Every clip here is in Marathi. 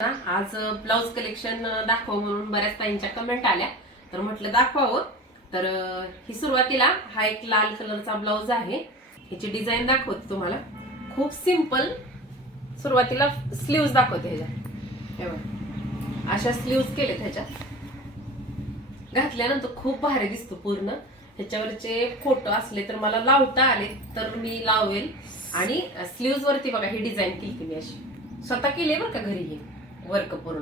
आज ब्लाउज कलेक्शन दाखव म्हणून बऱ्याच ताईंच्या कमेंट आल्या, तर म्हटलं दाखवावं. तर ही सुरुवातीला हा एक लाल कलरचा ब्लाउज आहे. ह्याची डिझाईन दाखवते तुम्हाला. खूप सिंपल. सुरुवातीला स्लीव्ज दाखवते ह्याच्या. अशा स्लीव्ज केलेत ह्याच्या. घातल्यानंतर खूप भारी दिसतो पूर्ण. ह्याच्यावरचे फोटो असले तर मला लावता आले तर मी लावेल. आणि स्लीव्ज वरती बघा ही डिझाईन केली मी अशी स्वतः केली बरं का घरी. हे वर्क पूर्ण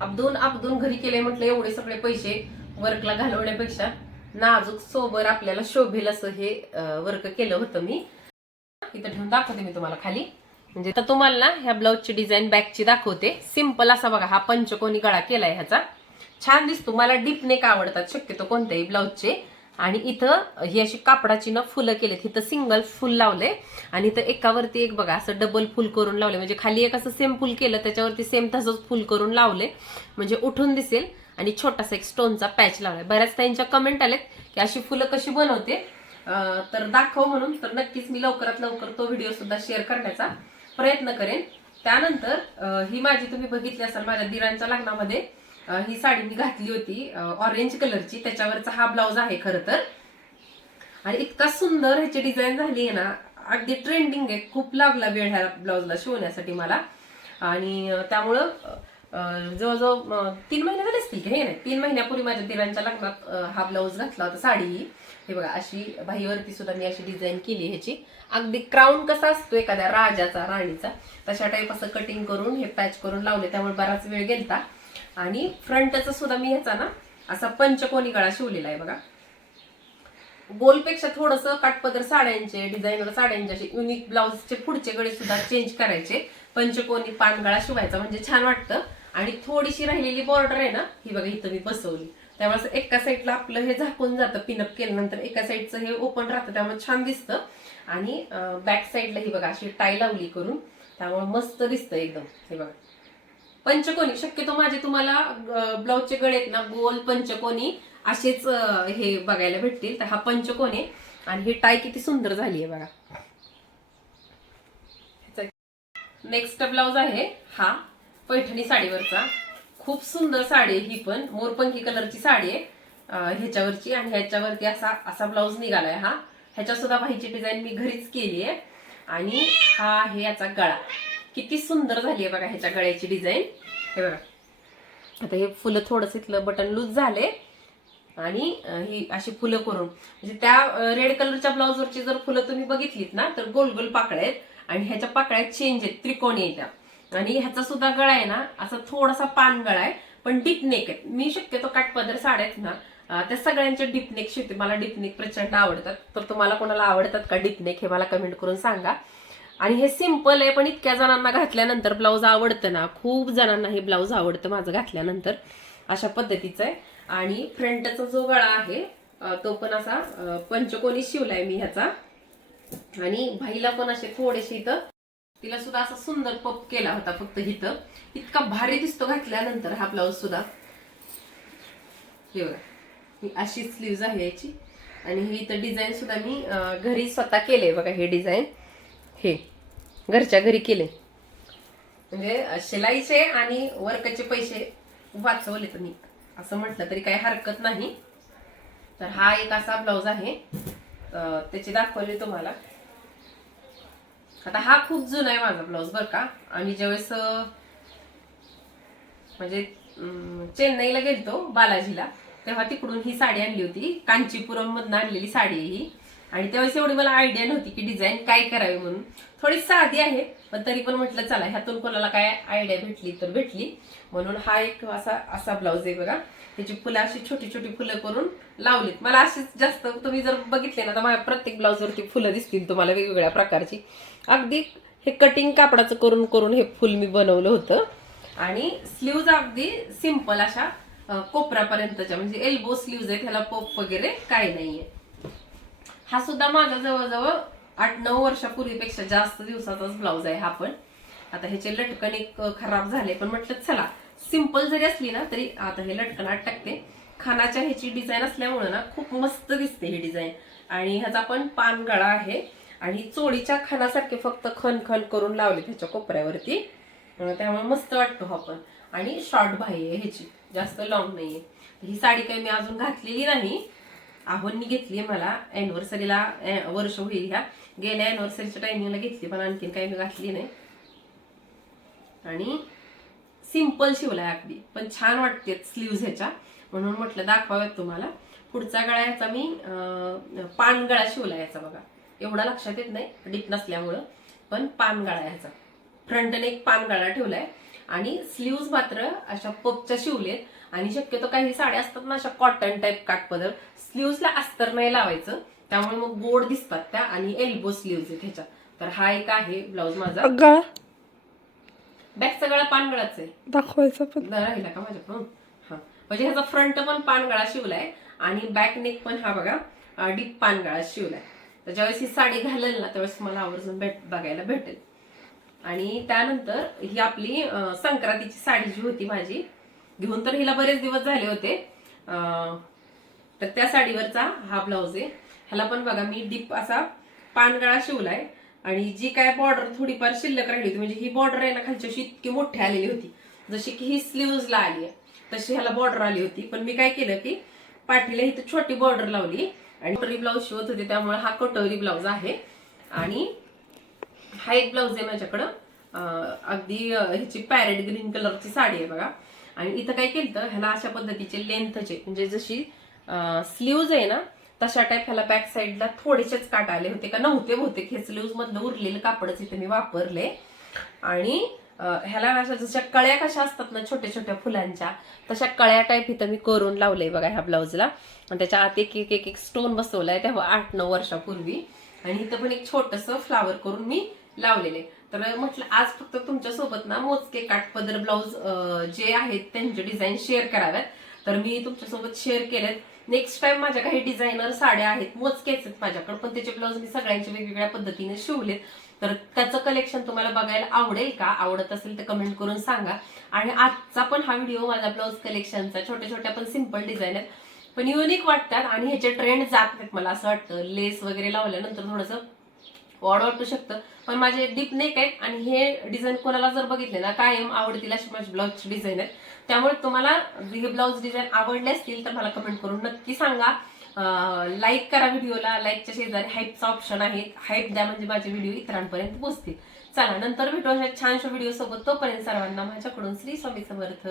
अपदून घरी केले. म्हटलं एवढे सगळे पैसे वर्कला घालवण्यापेक्षा नाजूक सोबर आपल्याला शोभेल असं हे वर्क केलं होतं मी. इथं ठेवून दाखवते मी तुम्हाला खाली. म्हणजे तर तुम्हाला ना ह्या ब्लाऊजची डिझाईन बॅकची दाखवते. सिंपल असा बघा हा पंचकोनी गळा केलाय ह्याचा. छान दिसतो. मला डीप नेक आवडतात शक्यतो कोणत्याही ब्लाऊजचे. आणि इथं ही अशी कापडाची ना फुलं केलेत. इथं सिंगल फुल लावले आणि इथं एकावरती एक बघा असं डबल फुल करून लावले. म्हणजे खाली एक असं सेम फुल केलं त्याच्यावरती सेम तसंच फुल करून लावले म्हणजे उठून दिसेल. आणि छोटासा एक स्टोनचा पॅच लावलाय. बऱ्याच त्यांच्या कमेंट आलेत की अशी फुलं कशी बनवते, तर दाखव म्हणून. तर नक्कीच मी लवकरात लवकर तो व्हिडिओ सुद्धा शेअर करण्याचा प्रयत्न करेन. त्यानंतर ही माझी तुम्ही बघितली असाल माझ्या दिरांच्या लग्नामध्ये ही साडी मी घातली होती ऑरेंज कलरची. त्याच्यावरचा हा ब्लाऊज आहे खरं तर. आणि इतका सुंदर ह्याची डिझाईन झाली आहे ना, अगदी ट्रेंडिंग आहे. खूप लागला वेळ ह्या ब्लाऊजला शिवण्यासाठी मला. आणि त्यामुळं जवळजवळ 3 महिने झाले असतील की हे नाही 3 महिन्यापूर्वी माझ्या दिरांच्या लग्नात हा ब्लाऊज घातला होता साडी. हे बघा अशी बाहीवरती सुद्धा मी अशी डिझाईन केली ह्याची. अगदी क्राऊन कसा असतो एखाद्या राजाचा राणीचा तशा टाईप असं कटिंग करून हे पॅच करून लावले. त्यामुळे बराच वेळ गेलता. आणि फ्रंटचा सुद्धा मी ह्याचा ना असा पंचकोनी गळा शिवलेला आहे बघा. गोलपेक्षा थोडस काटपदर साड्यांचे डिझायनर साड्यांचे असे युनिक ब्लाऊजचे पुढचे गळे सुद्धा चेंज करायचे. पंचकोनी पानगळा शिवायचा म्हणजे छान वाटतं. आणि थोडीशी राहिलेली बॉर्डर आहे ना ही बघा इथं मी बसवली. त्यामुळे एका साईडला आपलं हे झाकून जातं पिनअप केल्यानंतर एका साईडचं हे ओपन राहतं त्यामुळे छान दिसतं. आणि बॅक साईडला ही बघा अशी टाय लावली करून त्यामुळे मस्त दिसतं एकदम. हे बघा पंचकोनी. शक्यतो माझे तुम्हाला ब्लाऊजचे गळे आहेत ना गोल पंचकोनी असेच हे बघायला भेटतील. तर हा पंचकोनी आणि ही टाय किती सुंदर झाली आहे बघा. नेक्स्ट ब्लाऊज आहे हा पैठणी साडीवरचा. खूप सुंदर साडी आहे ही पण. मोरपंखी कलरची साडी आहे ह्याच्यावरची. आणि ह्याच्यावरती असा असा ब्लाऊज निघालाय हा. ह्याच्या सुद्धा बाहीची डिझाईन मी घरीच केली आहे. आणि हा आहे याचा गळा. किती सुंदर झाली आहे बघा ह्याच्या गळ्याची डिझाईन. हे बघा आता हे फुलं थोडंसं इथलं बटन लूज झाले. आणि ही अशी फुलं करून म्हणजे त्या रेड कलरच्या ब्लाऊजवरची जर फुलं तुम्ही बघितलीत ना तर गोल गोल पाकळ्या आहेत. आणि ह्याच्या पाकळ्या चेंज आहेत त्रिकोणी आहेत. आणि ह्याचा सुद्धा गळा आहे ना असा थोडासा पान गळा आहे पण डीप नेक आहे. मी शक्यतो काठपदर साड्या आहेत ना त्या सगळ्यांच्या डीप नेक शिवते. मला डीप नेक प्रचंड आवडतात. तर तुम्हाला कोणाला आवडतात का डीप नेक हे मला कमेंट करून सांगा. आणि हे सिंपल आहे पण इतक्या जणांना घातल्यानंतर ब्लाऊज आवडतं ना. खूप जणांना हे ब्लाऊज आवडतं माझं घातल्यानंतर. अशा पद्धतीचं आहे. आणि फ्रंटचा जो गळा आहे तो पण असा पंचकोनी शिवलाय मी ह्याचा. आणि भाईला पण असे थोडेसे इथं तिला सुद्धा असा सुंदर पप केला होता फक्त इथं. इतका भारी दिसतो घातल्यानंतर हा ब्लाऊज सुद्धा. हे बघा ही अशी स्लीव्ज आहे याची. आणि ही इथं डिझाईन सुद्धा मी घरी स्वतः केले बघा. हे डिझाईन हे घरच्या घरी केले. म्हणजे शिलाईचे आणि वर्कचे पैसे वाचवले तर मी असं म्हटलं तरी काही हरकत नाही. तर हा एक असा ब्लाऊज आहे त्याची दाखवली तुम्हाला. आता हा खूप जुना आहे माझा ब्लाऊज बरं का. आणि ज्यावेळेस म्हणजे चेन्नईला गेलतो बालाजीला तेव्हा तिकडून ही साडी आणली होती. कांचीपुरम मधून आणलेली साडी आहे ही. आणि त्यावेळेस एवढी मला आयडिया नव्हती की डिझाईन काय करावी म्हणून. थोडी साधी आहे पण तरी पण म्हटलं चला ह्यातून कोणाला काय आयडिया भेटली तर भेटली म्हणून. हा एक असा असा ब्लाऊज आहे बघा. त्याची फुलं अशी छोटी छोटी फुलं करून लावलीत. मला अशीच जास्त तुम्ही जर बघितले ना तर माझ्या प्रत्येक ब्लाऊजवरती फुलं दिसतील तुम्हाला वेगवेगळ्या प्रकारची. अगदी हे कटिंग कापडाचं करून करून हे फुल मी बनवलं होतं. आणि स्लीव्ज अगदी सिंपल अशा कोपऱ्यापर्यंतच्या म्हणजे एल्बो स्लीव्ज आहेत. ह्याला पप वगैरे काही नाहीये. हा सुद्धा माझा जवळजवळ 8-9 वर्षापूर्वीपेक्षा जास्त दिवसाचाच ब्लाऊज आहे हा पण. आता ह्याचे लटकन एक खराब झाले पण म्हटलं चला सिंपल जरी असली ना तरी आता हे लटकन आत टाकते. खानाच्या ह्याची डिझाईन असल्यामुळे ना खूप मस्त दिसते ही डिझाईन. आणि ह्याचा पण पान गळा आहे. आणि चोळीच्या खानासारखे फक्त खण खण करून लावले त्याच्या कोपऱ्यावरती. त्यामुळे मस्त वाटतो हा पण. आणि शॉर्ट बाही आहे ह्याची, जास्त लॉंग नाहीये. ही साडी काही मी अजून घातलेली नाही, आव्हांनी घेतली मला अॅनिव्हर्सरीला, वर्ष होईल ह्या, गेल्या अॅनिव्हर्सरीच्या टायमिंगला घेतली, पण आणखीन काही मी घातली नाही. आणि सिंपल शिवलाय अगदी, पण छान वाटते स्लीव्ज ह्याच्या, म्हणून म्हटलं दाखवाव्यात तुम्हाला. पुढचा गळा ह्याचा मी पान गळा शिवला याचा बघा, एवढा लक्षात येत नाही डीप नसल्यामुळं, पण पान गळा ह्याचा. फ्रंटने एक पान गळा ठेवलाय आणि स्लीव्ज मात्र अशा पपच्या शिवलेत. आणि शक्यतो काही साड्या असतात ना अशा कॉटन टाईप काठपदर, स्लीव्सला अस्तर नाही लावायचं, त्यामुळे मग गोड दिसतात त्या. आणि एल्बो स्लीव्ज आहेत ह्याच्या. तर हा एक आहे ब्लाऊज माझा. गळा बॅकचा गळा पान गळाच आहे, दाखवायचा पण राहिला का माझ्याकडून. हा म्हणजे ह्याचा फ्रंट पण पान गळा शिवलाय आणि बॅक नेक पण हा बघा डीप पान गळा शिवलाय. तर ज्यावेळेस ही साडी घालेल ना त्यावेळेस मला आवर्जून बघायला भेटेल. आणि त्यानंतर ही आपली संक्रांतीची साडी जी होती माझी, घेऊन तर हिला बरेच दिवस झाले होते, तर त्या साडीवरचा हा ब्लाऊज आहे. ह्याला पण बघा मी डीप असा पानगळा शिवलाय. आणि जी काय बॉर्डर थोडीफार शिल्लक राहिली होती, म्हणजे ही बॉर्डर आहे ना खालची अशी इतकी मोठी आलेली होती, जशी की ही स्लीव्हजला आली आहे तशी ह्याला बॉर्डर आली होती. पण मी काय केलं की पाठीला इथं छोटी बॉर्डर लावली आणि कटोरी ब्लाऊज शिवत होते, त्यामुळे हा कटोरी ब्लाऊज आहे. आणि हा एक ब्लाऊज आहे माझ्याकडं, अगदी ह्याची पॅरेट ग्रीन कलरची साडी आहे बघा. आणि इथं काय केलं, ह्याला अशा पद्धतीचे लेंथचे, म्हणजे जशी स्लीव्ज आहे ना तशा टाईप ह्याला बॅक साईडला थोडेसेच काट आले होते, का नव्हते बहुतेक, हे स्लीव्ज मधलं उरलेलं कापडच इथे मी वापरले. आणि ह्याला अशा जशा कळ्या कशा असतात ना छोट्या छोट्या फुलांच्या, तशा कळ्या टाईप इथं मी करून लावलंय बघा ह्या ब्लाऊजला. आणि त्याच्या आत एक एक एक स्टोन बसवलाय तेव्हा 8-9 वर्षापूर्वी. आणि इथं पण एक छोटस फ्लावर करून मी लावलेले. तर म्हटलं आज फक्त तुमच्या सोबत ना मोजके काठपदर ब्लाऊज जे आहेत त्यांचे डिझाईन शेअर कराव्यात, तर मी तुमच्यासोबत शेअर केलेत. नेक्स्ट टाइम माझ्या काही डिझायनर साड्या आहेत, मोजकेच आहेत माझ्याकडे, पण त्याचे ब्लाऊज मी सगळ्यांचे वेगवेगळ्या पद्धतीने शिवलेत. तर त्याचं कलेक्शन तुम्हाला बघायला आवडेल का? आवडत असेल तर कमेंट करून सांगा. आणि आजचा पण हा व्हिडिओ माझा ब्लाऊज कलेक्शनचा, छोट्या छोट्या पण सिंपल डिझाईन आहेत, पण युनिक वाटतात आणि ह्याचे ट्रेंड जात नाहीत. मला असं वाटतं लेस वगैरे लावल्यानंतर थोडंसं ऑड वाटू शकतं, पण माझे डीप नेक आहेत आणि हे डिझाईन कोणाला जर बघितले ना कायम आवडतील अशी माझी ब्लाऊजची डिझाईन आहे. त्यामुळे तुम्हाला हे ब्लाऊज डिझाईन आवडले असतील तर मला कमेंट करून नक्की सांगा. लाईक करा व्हिडिओला, लाईकच्या शेजारी हाईपचा ऑप्शन आहे, हाईप द्या म्हणजे माझे व्हिडिओ इतरांपर्यंत पोहोचतील. चला नंतर भेटू अशा छानशा व्हिडिओ सोबत, तोपर्यंत सर्वांना माझ्याकडून श्री स्वामी समर्थ.